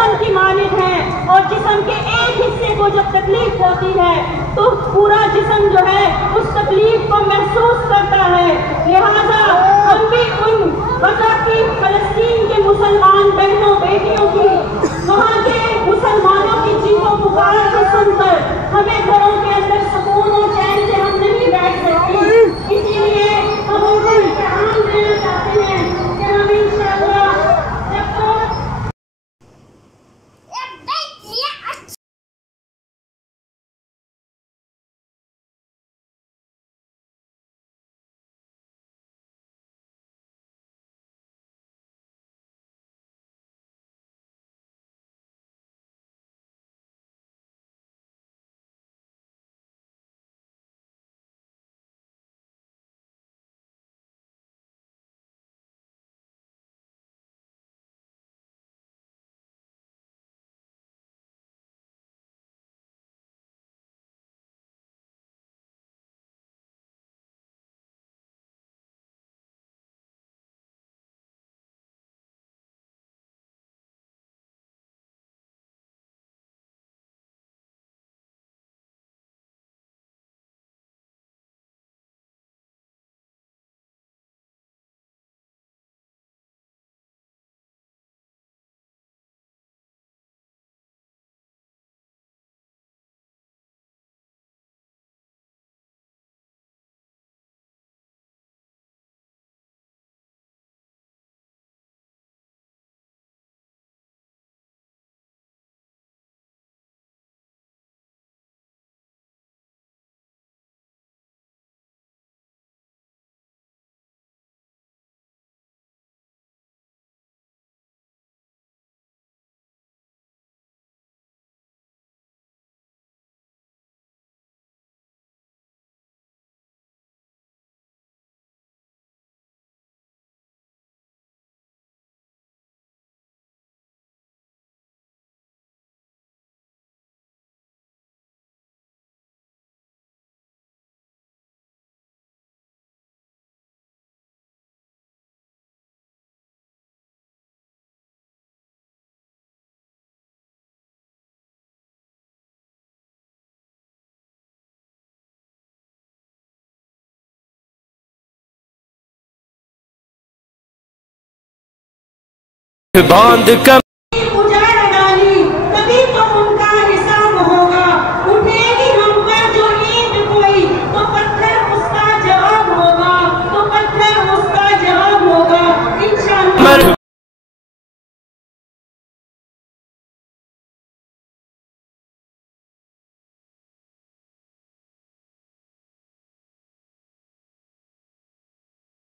जिस्म की मानिद हैं और जिस्म के एक हिस्से को जब तकलीफ होती है तो पूरा जिस्म जो है उस तकलीफ को महसूस करता है। लिहाजा हम भी उन वजह की फलस्तीन के मुसलमान बहनों बेटियों की, वहाँ के मुसलमानों की चीखों पुकार को सुनकर हमें घरों के अंदर सुकून और चैन से हम नहीं बैठ सकते। इसीलिए हम उनको इत्मीनान देना चाहते हैं कि हम इंशाअल्लाह बांध कर